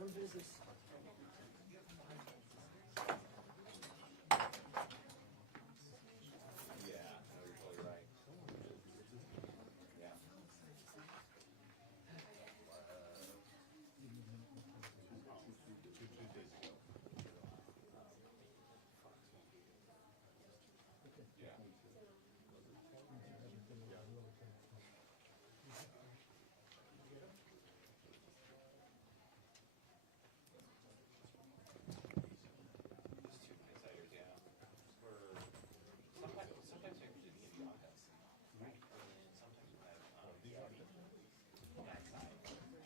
own business. Yeah, no, you're totally right. Yeah. Two Tuesdays ago. Yeah. Just two insiders, yeah. For sometimes I usually be in the office. Right. And sometimes we have that side.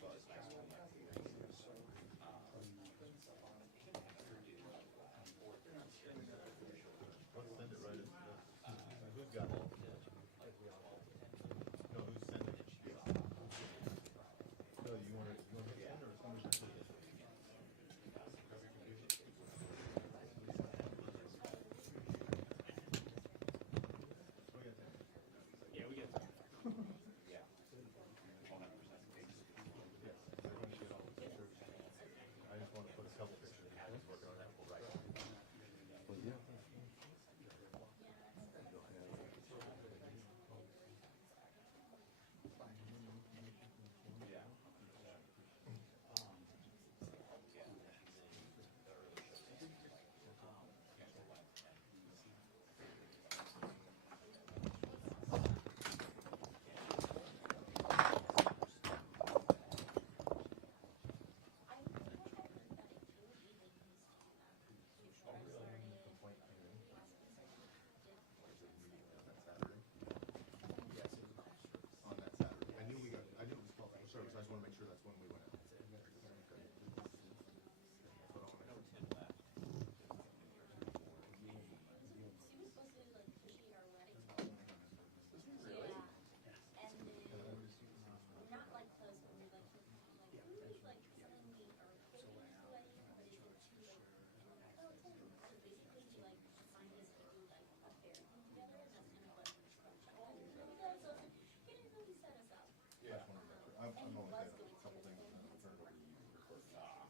Well, it's nice to have Let's send it right in. Who's got it? No, who's sending it? No, you want to send or somebody should send it? Yeah, we get that. Yeah. 100%. Yes, they're going to get all the pictures. I just want to put a couple pictures. I was working on that for right. Well, yeah. Yeah. On that Saturday. I knew it was called for service. I just want to make sure that's when we went out. She was supposed to like officiate our wedding. Really? Yeah. And then not like close, but we like suddenly or wedding, but it's too late. And I'm like, oh, it's in. So basically, we like signed us to do like a fair thing together, and that's kind of what really good. So he didn't really set us up. Yeah. I'm And he only was saying a going couple to, things and and he then had I'll turn some it over to work. you. Of course. Ah.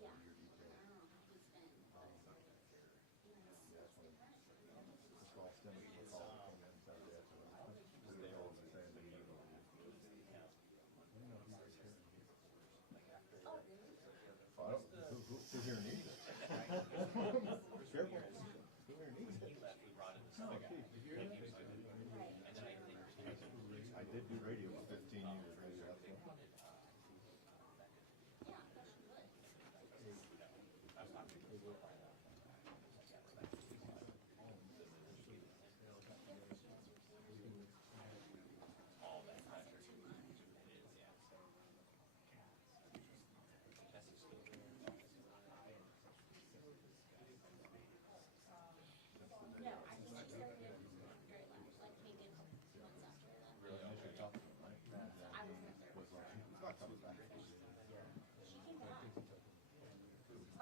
Yeah. I don't know how he's been, but This all stems from the call that came in Saturday afternoon. We were all saying that you know. oh, really? I don't, who here needs it? Careful. Who here needs He it? left, we brought in this other guy. And he was good. And then I I did do radio for 15 years. Maybe that's why. Yeah, I thought she would. I was talking to him. All that pressure. It is, yeah. That's just good. No, I just started very last, like maybe a couple months after that. Really? I should talk to him, right? So I was with her. Was like, he's not coming back. She came back.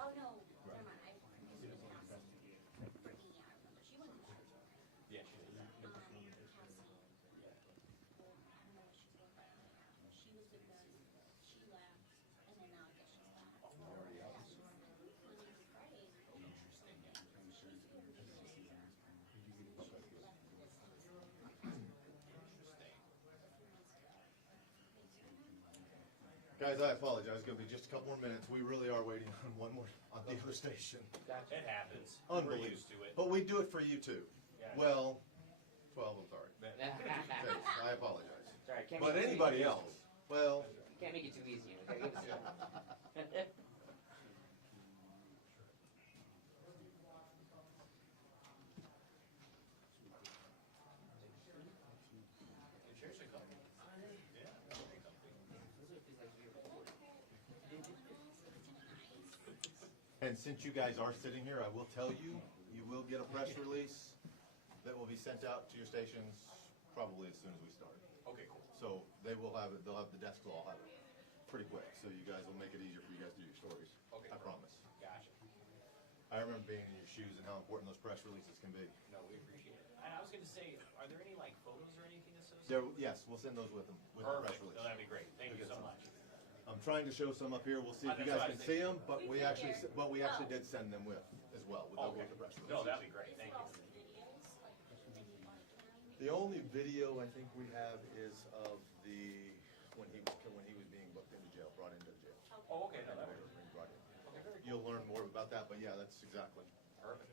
Oh, no, never mind, I used to ask for me, I remember, she went to church. Yeah, she did. Cassie, well, I don't know what she's doing right now. She was with us, she left, and then now I guess she's back. Oh, already out. Yeah, she's Monday through Friday. Interesting. She's here, she's here. She left this Interesting. Guys, I apologize. It's going to be just a couple more minutes. We really are waiting on one more on the other station. It happens. We're Unbelievable. used to it. But we do it for you too. Yeah. Well, 12, I'm sorry. Thanks, I apologize. Sorry, can't But make it too anybody easy. else, well, You can't make it too easy. Okay, give us a- The chairs are comfy. Yeah, very comfy. and since you guys are sitting here, I will tell you, you will get a press release that will be sent out to your stations probably as soon as we start. Okay, cool. So they will have it, they'll have the desk will all have it pretty quick. So you guys will make it easier for you guys to do your stories. Okay. I promise. Gotcha. I remember being in your shoes and how important those press releases can be. No, we appreciate it. And I was gonna say, are there any like photos or anything associated? There, yes, we'll send those with them, with the press Perfect. release. No, that'd be great. Thank you so much. I'm trying to show some up here, we'll see if you guys can see them, but we actually did send them with, as well, with the press release. No, that'd be great, thank you. The only video I think we have is of when he was being booked into jail, brought into jail. Oh, okay, no, that would Being brought in. okay, very cool. You'll learn more about that, but yeah, that's exactly. Perfect.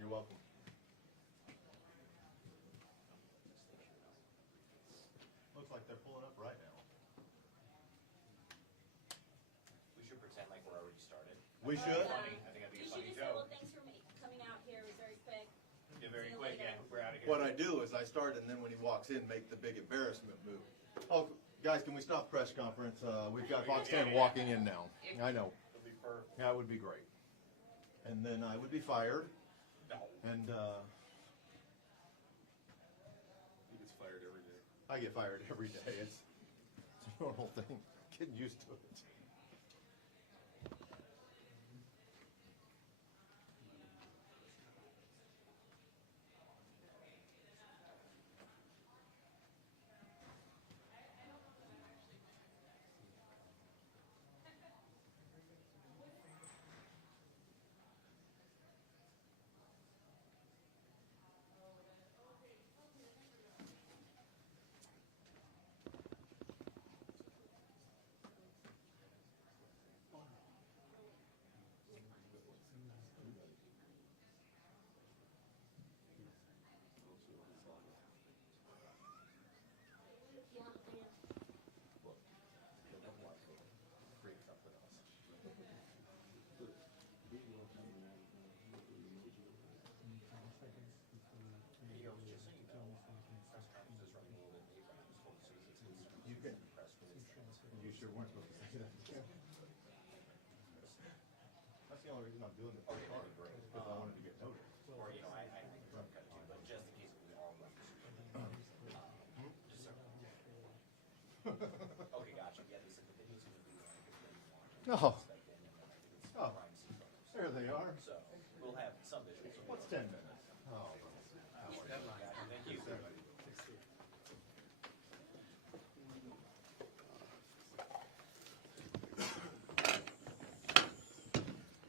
You're welcome. Looks like they're pulling up right now. We should pretend like we're already started. We should. Funny, I think that'd be a You should funny just say, well, joke. thanks for coming out here, it was very quick. Yeah, very See you quick, later. yeah, we're out of here. What I do is I start, and then when he walks in, make the big embarrassment move. Oh, guys, can we stop press conference? We've got Fox 10 walking in now. I know. It'll be perfect. That would be great. And then I would be fired, No. and He gets fired every day. I get fired every day. It's a normal thing. Getting used to it. You sure weren't supposed to say that. That's the only reason I'm doing this. Okay, that'd be great. Because I wanted to get noticed. Or, you know, I have a drum cut too, but just in case we all run this. Just so. Okay, gotcha, yeah, they said the video's gonna be like a good one. Oh. Expect it, and then I think it's Oh. crime scene photos. There they are. So, we'll have some visuals. What's 10 minutes? Oh. Thank you.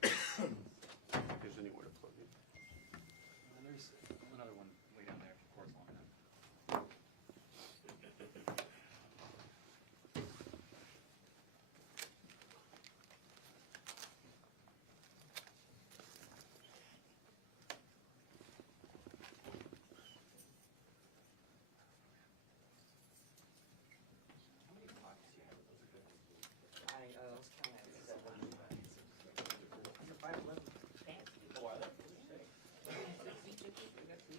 If there's anywhere to plug in. And there's another one way down there, of course, long enough. How many pockets do you have of those? I was counting at 7. Under 511 pants. Oh, are they?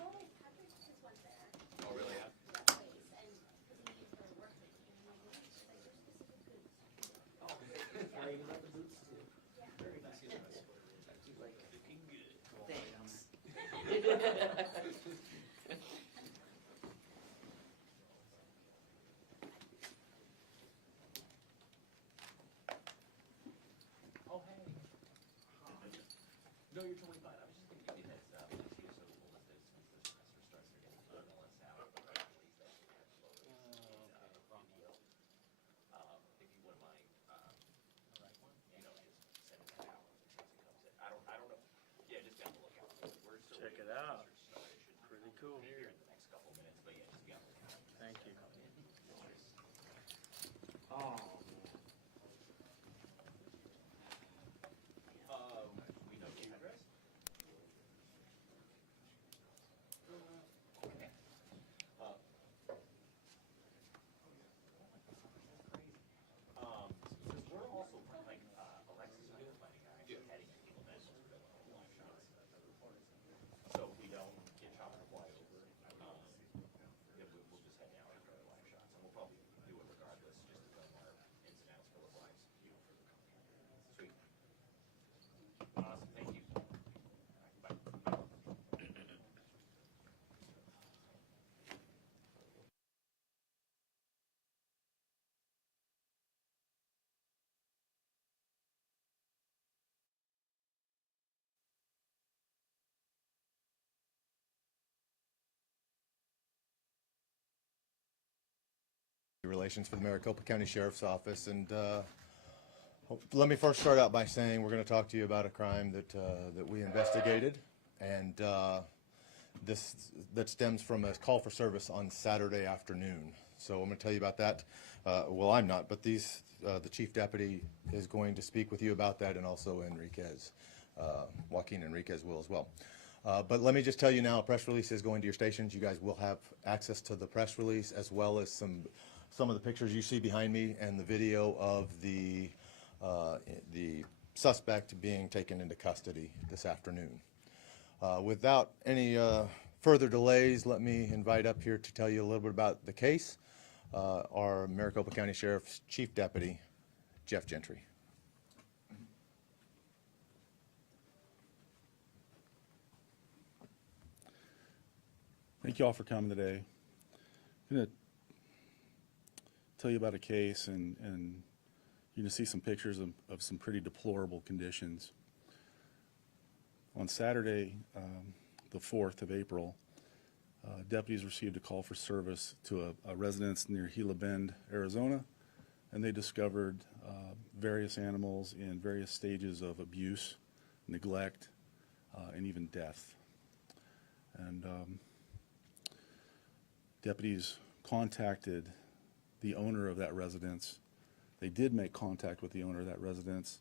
Oh, Patrick just went there, Oh, really, yeah? that place, and, because he needed for a work week, and I'm like, "Where's like, there's specific boots." Oh, yeah, you love the boots too. Yeah. Very nice. He's like, Looking good. thanks. Oh, hey. No, you're totally fine. I was just gonna give you a heads up. Just here so we'll let this, once this semester starts, they're gonna email us out. At least they should have loaded. Wrong deal. If you wouldn't mind, you know, just sending that out in case it comes in. I don't know. Yeah, just be on the lookout. We're still Check waiting it for out. research, so it should Pretty cool. be here in the next couple minutes, but yeah, just be on the lookout. Thank you. Oh, man. We know the address? Relations for the Maricopa County Sheriff's Office. And let me first start out by saying we're going to talk to you about a crime that we investigated, and that stems from a call for service on Saturday afternoon. So I'm going to tell you about that. Well, I'm not, but the chief deputy is going to speak with you about that, and also Enriquez. Joaquin Enriquez will as well. But let me just tell you now, a press release is going to your stations. You guys will have access to the press release, as well as some of the pictures you see behind me and the video of the suspect being taken into custody this afternoon. Without any further delays, let me invite up here to tell you a little bit about the case our Maricopa County Sheriff's Chief Deputy, Jeff Gentry. Thank you all for coming today. I'm going to tell you about a case, and you're going to see some pictures of some pretty deplorable conditions. On Saturday, the 4th of April, deputies received a call for service to a residence near Gila Bend, Arizona, and they discovered various animals in various stages of abuse, neglect, and even death. And deputies contacted the owner of that residence. They did make contact with the owner of that residence,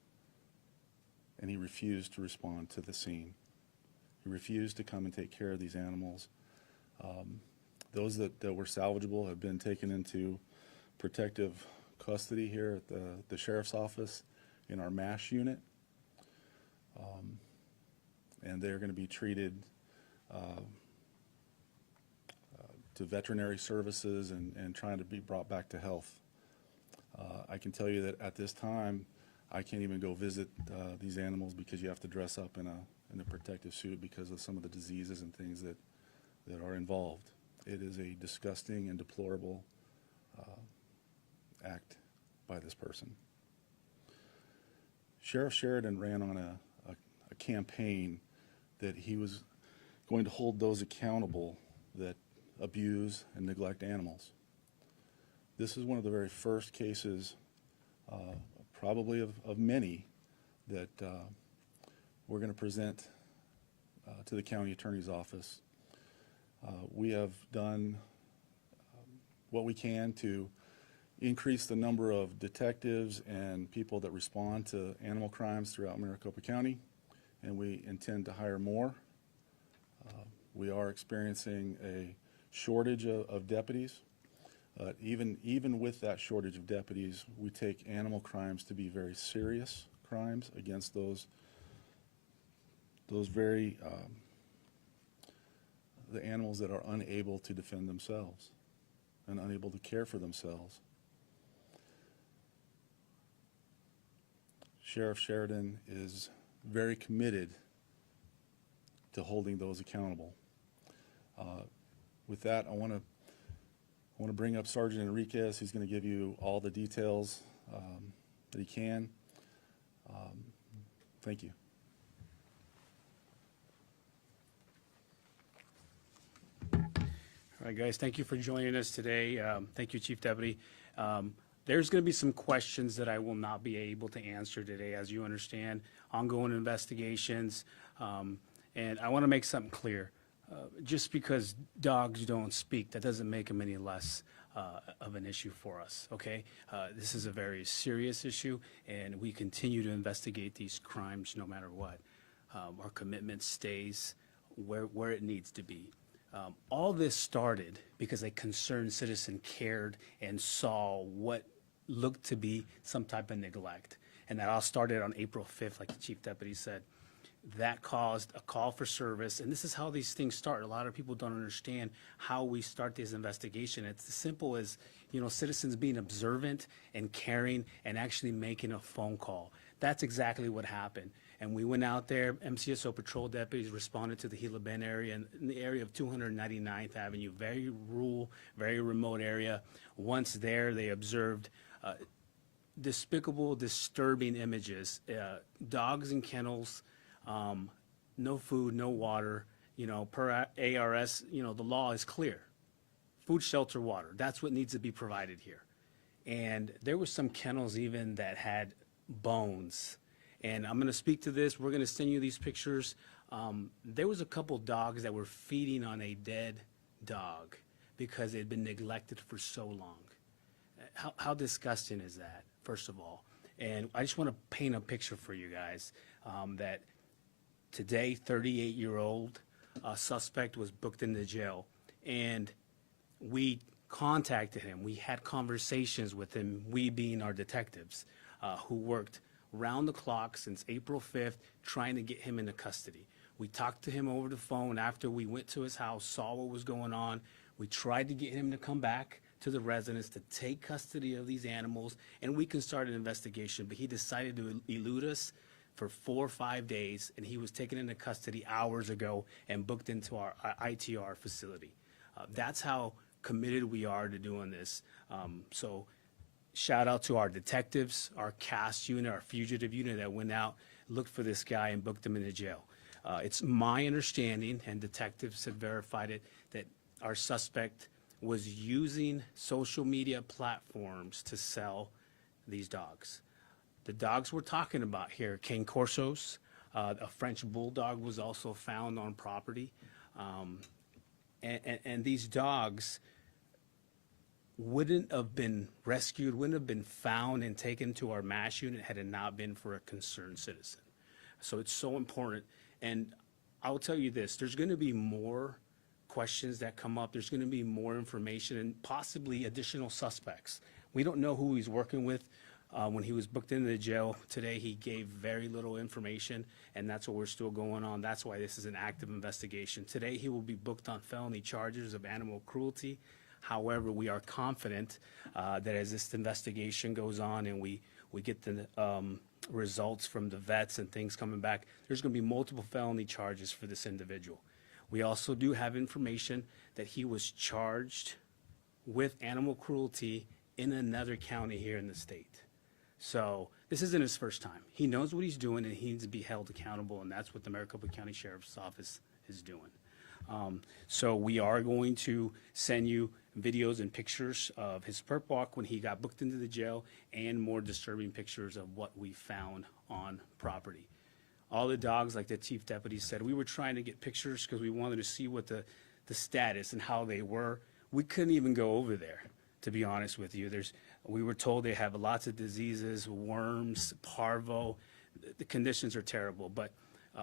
and he refused to respond to the scene. He refused to come and take care of these animals. Those that were salvageable have been taken into protective custody here at the sheriff's office in our MASH unit. And they're going to be treated to veterinary services and trying to be brought back to health. I can tell you that at this time, I can't even go visit these animals because you have to dress up in a protective suit because of some of the diseases and things that are involved. It is a disgusting and deplorable act by this person. Sheriff Sheridan ran on a campaign that he was going to hold those accountable that abuse and neglect animals. This is one of the very first cases, probably of many, that we're going to present to the county attorney's office. We have done what we can to increase the number of detectives and people that respond to animal crimes throughout Maricopa County, and we intend to hire more. We are experiencing a shortage of deputies. Even with that shortage of deputies, we take animal crimes to be very serious crimes against those very the animals that are unable to defend themselves and unable to care for themselves. Sheriff Sheridan is very committed to holding those accountable. With that, I want to bring up Sergeant Enriquez. He's going to give you all the details that he can. Thank you. All right, guys, thank you for joining us today. Thank you, Chief Deputy. There's going to be some questions that I will not be able to answer today, as you understand, ongoing investigations. And I want to make something clear. Just because dogs don't speak, that doesn't make them any less of an issue for us, okay? This is a very serious issue, and we continue to investigate these crimes no matter what. Our commitment stays where it needs to be. All this started because a concerned citizen cared and saw what looked to be some type of neglect. And that all started on April 5th, like the Chief Deputy said. That caused a call for service, and this is how these things start. A lot of people don't understand how we start this investigation. It's as simple as, citizens being observant and caring and actually making a phone call. That's exactly what happened. And we went out there, MCSO patrol deputies responded to the Gila Bend area, in the area of 299th Avenue, very rural, very remote area. Once there, they observed despicable, disturbing images, dogs in kennels, no food, no water, per ARS, the law is clear. Food, shelter, water, that's what needs to be provided here. And there were some kennels even that had bones. And I'm going to speak to this. We're going to send you these pictures. There was a couple dogs that were feeding on a dead dog because it had been neglected for so long. How disgusting is that, first of all? And I just want to paint a picture for you guys that today, 38-year-old suspect was booked into jail. And we contacted him. We had conversations with him, we being our detectives, who worked round the clock since April 5th trying to get him into custody. We talked to him over the phone after we went to his house, saw what was going on. We tried to get him to come back to the residence to take custody of these animals, and we can start an investigation. But he decided to elude us for 4 or 5 days, and he was taken into custody hours ago and booked into our ITR facility. That's how committed we are to doing this. So shout out to our detectives, our CAST unit, our fugitive unit that went out, looked for this guy and booked him into jail. It's my understanding, and detectives have verified it, that our suspect was using social media platforms to sell these dogs. The dogs we're talking about here, Cane Corsos, a French bulldog was also found on property. And these dogs wouldn't have been rescued, wouldn't have been found and taken to our MASH unit had it not been for a concerned citizen. So it's so important. And I will tell you this, there's going to be more questions that come up. There's going to be more information and possibly additional suspects. We don't know who he's working with. When he was booked into the jail today, he gave very little information, and that's what we're still going on. That's why this is an active investigation. Today, he will be booked on felony charges of animal cruelty. However, we are confident that as this investigation goes on and we get the results from the vets and things coming back, there's going to be multiple felony charges for this individual. We also do have information that he was charged with animal cruelty in another county here in the state. So this isn't his first time. He knows what he's doing, and he needs to be held accountable, and that's what the Maricopa County Sheriff's Office is doing. So we are going to send you videos and pictures of his perp walk when he got booked into the jail, and more disturbing pictures of what we found on property. All the dogs, like the chief deputy said, we were trying to get pictures because we wanted to see what the status and how they were. We couldn't even go over there, to be honest with you. We were told they have lots of diseases, worms, parvo. The conditions are terrible, but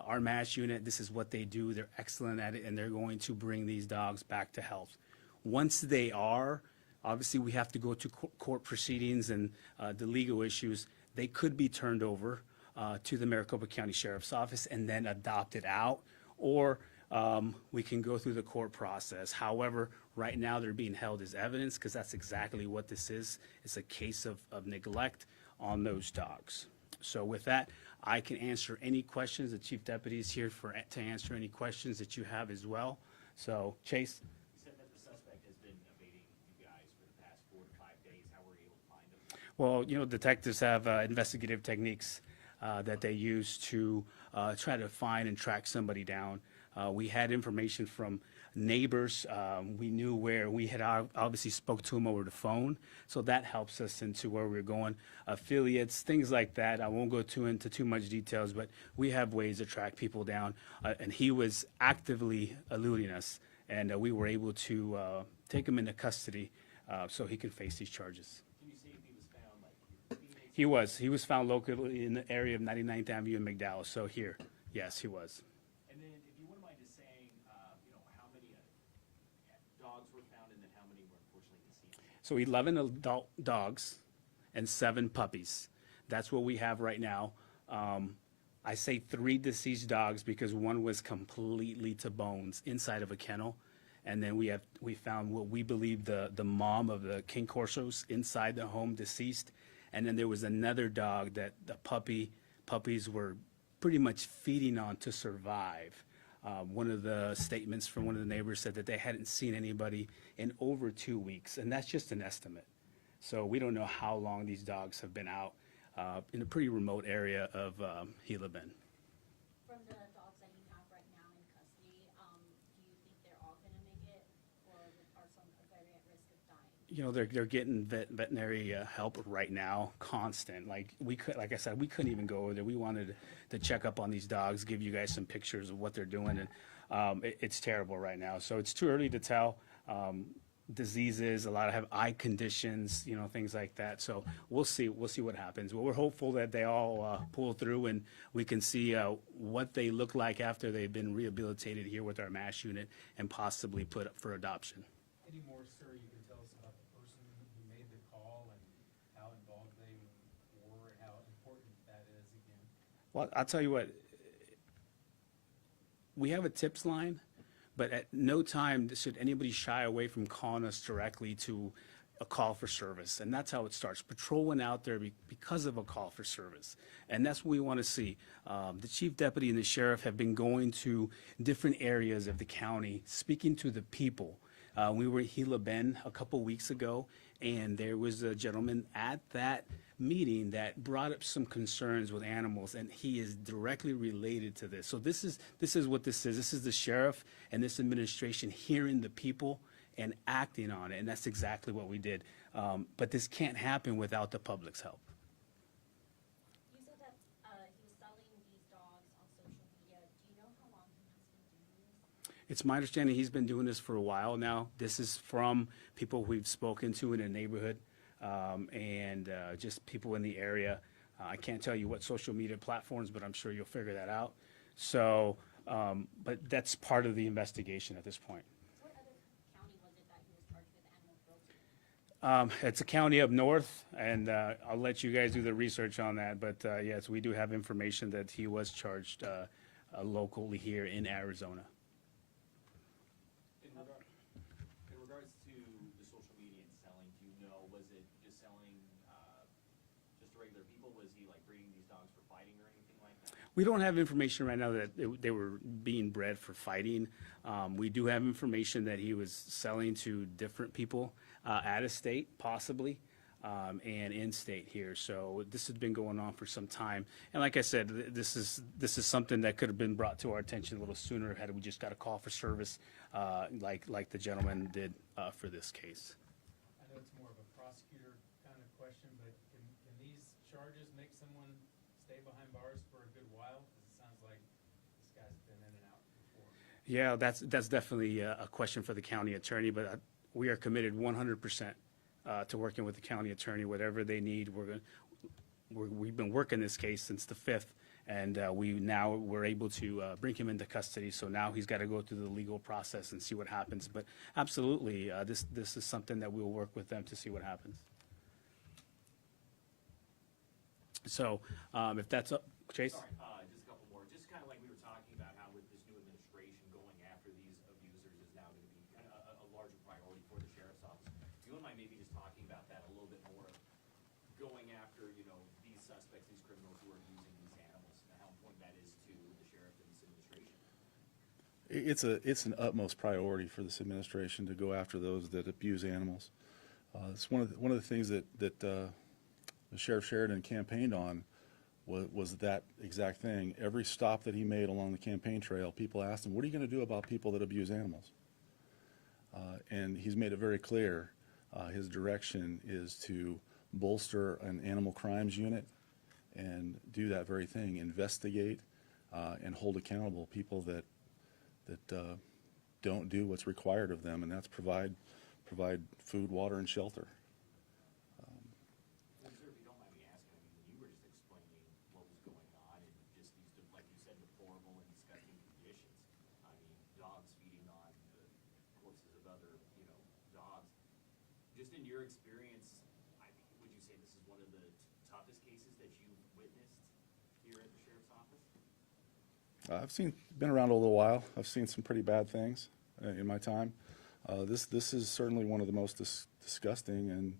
our MASH unit, this is what they do. They're excellent at it, and they're going to bring these dogs back to health. Once they are, obviously we have to go to court proceedings and the legal issues. They could be turned over to the Maricopa County Sheriff's Office and then adopted out, or we can go through the court process. However, right now they're being held as evidence because that's exactly what this is. It's a case of neglect on those dogs. So with that, I can answer any questions. The chief deputy is here to answer any questions that you have as well. So Chase? You said that the suspect has been evading you guys for the past 4 to 5 days. How were you able to find him? Well, you know, detectives have investigative techniques that they use to try to find and track somebody down. We had information from neighbors. We knew where we had obviously spoke to them over the phone, so that helps us into where we're going. Affiliates, things like that. I won't go into too much details, but we have ways to track people down. And he was actively eluding us, and we were able to take him into custody so he could face these charges. Can you see if he was found, like, your teammates? He was found locally in the area of 99th Avenue in McDowell. So here, yes, he was. And then, if you wouldn't mind just saying, you know, how many dogs were found and then how many were unfortunately deceased? So 11 adult dogs and 7 puppies. That's what we have right now. I say 3 deceased dogs because one was completely to bones inside of a kennel. And then we found what we believe the mom of the King Corsos inside the home, deceased. And then there was another dog that the puppies were pretty much feeding on to survive. One of the statements from one of the neighbors said that they hadn't seen anybody in over 2 weeks, and that's just an estimate. So we don't know how long these dogs have been out in a pretty remote area of Gila Bend. From the dogs that you have right now in custody, do you think they're all gonna make it, or are some very at risk of dying? You know, they're getting veterinary help right now, constant. Like I said, we couldn't even go over there. We wanted to check up on these dogs, give you guys some pictures of what they're doing, and it's terrible right now. So it's too early to tell. Diseases, a lot of have eye conditions, you know, things like that. So we'll see what happens. Well, we're hopeful that they all pull through and we can see what they look like after they've been rehabilitated here with our MASH unit and possibly put up for adoption. Any more, sir, you can tell us about the person who made the call and how involved they were and how important that is again? Well, I'll tell you what, we have a tips line, but at no time should anybody shy away from calling us directly to a call for service. And that's how it starts. Patrol went out there because of a call for service. And that's what we want to see. The chief deputy and the sheriff have been going to different areas of the county, speaking to the people. We were at Gila Bend a couple weeks ago, and there was a gentleman at that meeting that brought up some concerns with animals, and he is directly related to this. So this is what this is. This is the sheriff and this administration hearing the people and acting on it, and that's exactly what we did. But this can't happen without the public's help. You said that he was selling these dogs on social media. Do you know how long he has been doing this? It's my understanding he's been doing this for a while now. This is from people we've spoken to in the neighborhood, and just people in the area. I can't tell you what social media platforms, but I'm sure you'll figure that out. So, but that's part of the investigation at this point. What other county was it that he was charged with animal cruelty? It's a county up north, and I'll let you guys do the research on that. But yes, we do have information that he was charged locally here in Arizona. In regards to the social media and selling, do you know, was it just selling just to regular people? Was he like breeding these dogs for fighting or anything like that? We don't have information right now that they were being bred for fighting. We do have information that he was selling to different people out of state, possibly, and in state here. So this has been going on for some time. And like I said, this is something that could have been brought to our attention a little sooner had we just got a call for service, like the gentleman did for this case. I know it's more of a prosecutor kind of question, but can these charges make someone stay behind bars for a good while? Because it sounds like this guy's been in and out before. Yeah, that's definitely a question for the county attorney, but we are committed 100% to working with the county attorney, whatever they need. We've been working this case since the 5th, and we're able to bring him into custody. So now he's got to go through the legal process and see what happens. But absolutely, this is something that we'll work with them to see what happens. So if that's up, Chase? Sorry, just a couple more. Just kind of like we were talking about how with this new administration going after these abusers is now going to be kind of a larger priority for the sheriff's office. Do you and I maybe just talking about that a little bit more, going after, you know, these suspects, these criminals who are abusing these animals, and how important that is to the sheriff and this administration? It's an utmost priority for this administration to go after those that abuse animals. It's one of the things that Sheriff Sheridan campaigned on was that exact thing. Every stop that he made along the campaign trail, people asked him, what are you going to do about people that abuse animals? And he's made it very clear his direction is to bolster an animal crimes unit and do that very thing, investigate and hold accountable people that don't do what's required of them, and that's provide food, water, and shelter. Well, sir, if you don't mind me asking, I mean, when you were just explaining what was going on and just these, like you said, deplorable and disgusting conditions. I mean, dogs feeding on the corpses of other, you know, dogs. Just in your experience, would you say this is one of the toughest cases that you've witnessed here at the sheriff's office? Been around a little while. I've seen some pretty bad things in my time. This is certainly one of the most disgusting and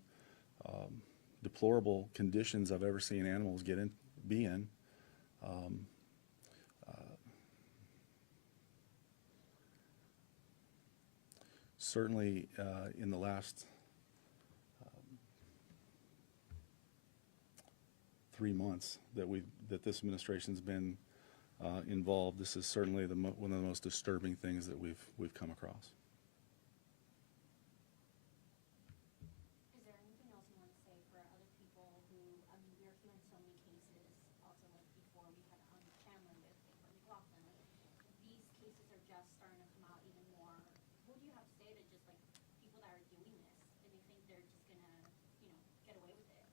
deplorable conditions I've ever seen animals be in. Certainly in the last 3 months that this administration's been involved, this is certainly one of the most disturbing things that we've come across. cases are just starting to come out even more. What do you have to say to just like people that are doing this? Do they think they're just gonna, get away with it?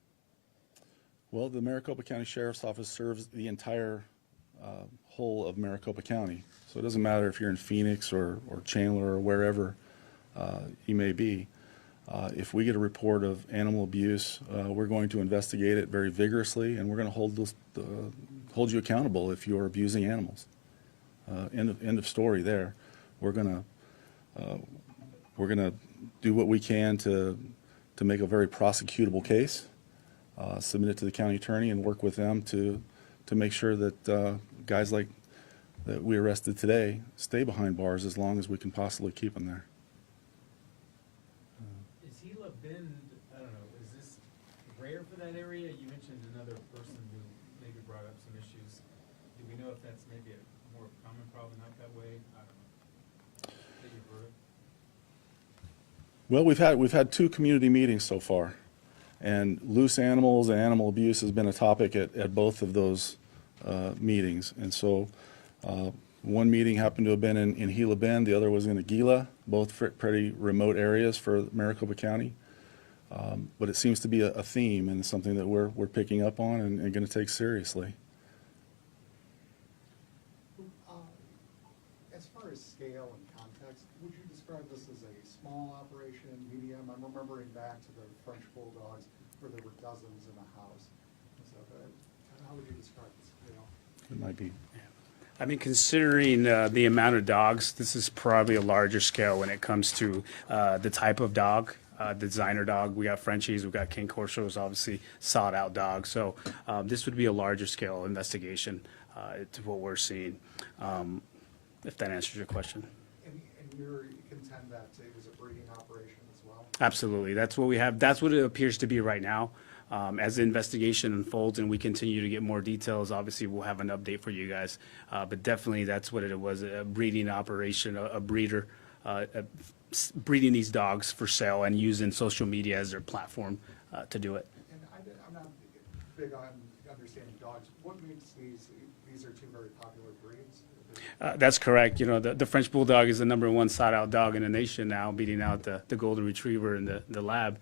Well, the Maricopa County Sheriff's Office serves the entire whole of Maricopa County. So it doesn't matter if you're in Phoenix or Chandler or wherever you may be. If we get a report of animal abuse, we're going to investigate it very vigorously, and we're going to hold you accountable if you're abusing animals. End of story there. We're going to do what we can to make a very prosecutable case, submit it to the county attorney, and work with them to make sure that guys like that we arrested today stay behind bars as long as we can possibly keep them there. Is Gila Bend, I don't know, is this rare for that area? You mentioned another person who maybe brought up some issues. Do we know if that's maybe a more common problem out that way? I don't know. That you've heard of? Well, we've had 2 community meetings so far, and loose animals and animal abuse has been a topic at both of those meetings. And so one meeting happened to have been in Gila Bend, the other was in Gila, both pretty remote areas for Maricopa County. But it seems to be a theme and something that we're picking up on and going to take seriously. As far as scale and context, would you describe this as a small operation, medium? I'm remembering back to the French bulldogs where there were dozens in a house. So, how would you describe the scale? It might be. I mean, considering the amount of dogs, this is probably a larger scale when it comes to the type of dog, designer dog. We got Frenchies, we got King Corsos, obviously sought out dogs. So this would be a larger scale investigation to what we're seeing, if that answers your question. And you contend that it was a breeding operation as well? Absolutely. That's what we have. That's what it appears to be right now. As the investigation unfolds and we continue to get more details, obviously we'll have an update for you guys. But definitely that's what it was, a breeding operation, a breeder breeding these dogs for sale and using social media as their platform to do it. And I'm not big on understanding dogs. What makes these are 2 very popular breeds? That's correct. You know, the French Bulldog is the #1 sought-out dog in the nation now, beating out the Golden Retriever and the Lab.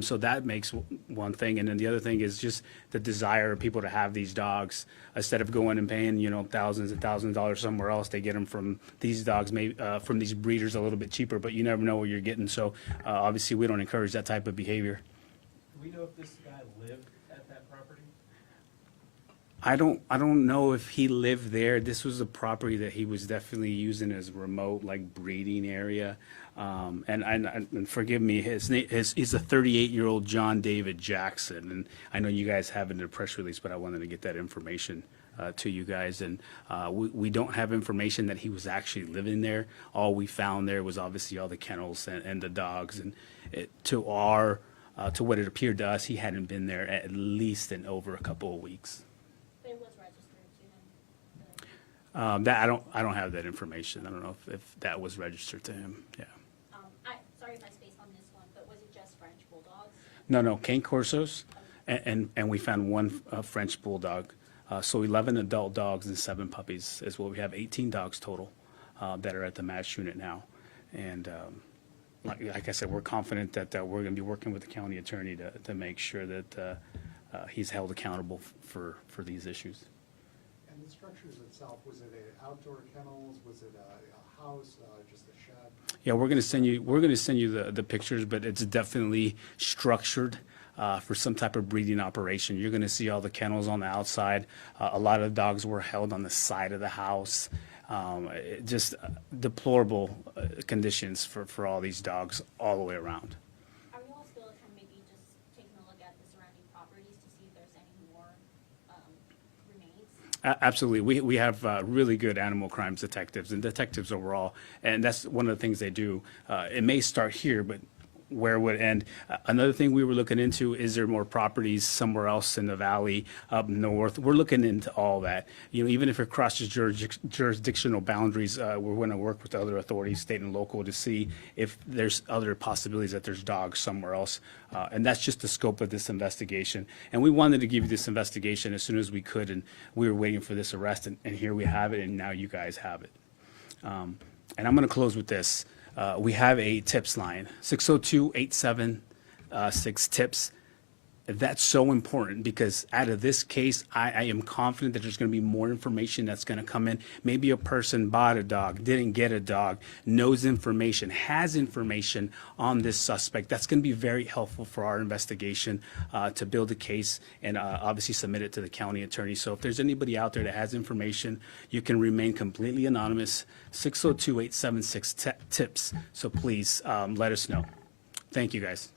So that makes one thing. And then the other thing is just the desire of people to have these dogs. Instead of going and paying, thousands and thousands of dollars somewhere else, they get them from these dogs, maybe from these breeders a little bit cheaper, but you never know what you're getting. So obviously we don't encourage that type of behavior. Do we know if this guy lived at that property? I don't know if he lived there. This was a property that he was definitely using as a remote, like, breeding area. And forgive me, he's a 38-year-old John David Jackson. And I know you guys have it in the press release, but I wanted to get that information to you guys. And we don't have information that he was actually living there. All we found there was obviously all the kennels and the dogs. And to what it appeared to us, he hadn't been there at least in over a couple of weeks. But it was registered to him. That I don't have that information. I don't know if that was registered to him. Yeah. Sorry if I spaced on this one, but was it just French bulldogs? No, King Corsos, and we found 1 French bulldog. So 11 adult dogs and 7 puppies is what we have. 18 dogs total that are at the MASH unit now. And like I said, we're confident that we're going to be working with the county attorney to make sure that he's held accountable for these issues. And the structures itself, was it outdoor kennels? Was it a house, just a shed? Yeah, we're going to send you the pictures, but it's definitely structured for some type of breeding operation. You're going to see all the kennels on the outside. A lot of dogs were held on the side of the house. Just deplorable conditions for all these dogs all the way around. Are you all still kind of maybe just taking a look at the surrounding properties to see if there's any more remains? Absolutely. We have really good animal crimes detectives and detectives overall, and that's one of the things they do. It may start here, but where would it end? Another thing we were looking into, is there more properties somewhere else in the valley, up north? We're looking into all that. Even if it crosses jurisdictional boundaries, we're going to work with other authorities, state and local, to see if there's other possibilities that there's dogs somewhere else. And that's just the scope of this investigation. And we wanted to give you this investigation as soon as we could, and we were waiting for this arrest, and here we have it, and now you guys have it. And I'm going to close with this. We have a tips line, 602-876-TIPS. That's so important because out of this case, I am confident that there's going to be more information that's going to come in. Maybe a person bought a dog, didn't get a dog, knows information, has information on this suspect. That's going to be very helpful for our investigation to build a case and obviously submit it to the county attorney. So if there's anybody out there that has information, you can remain completely anonymous, 602-876-TIPS. So please let us know. Thank you, guys.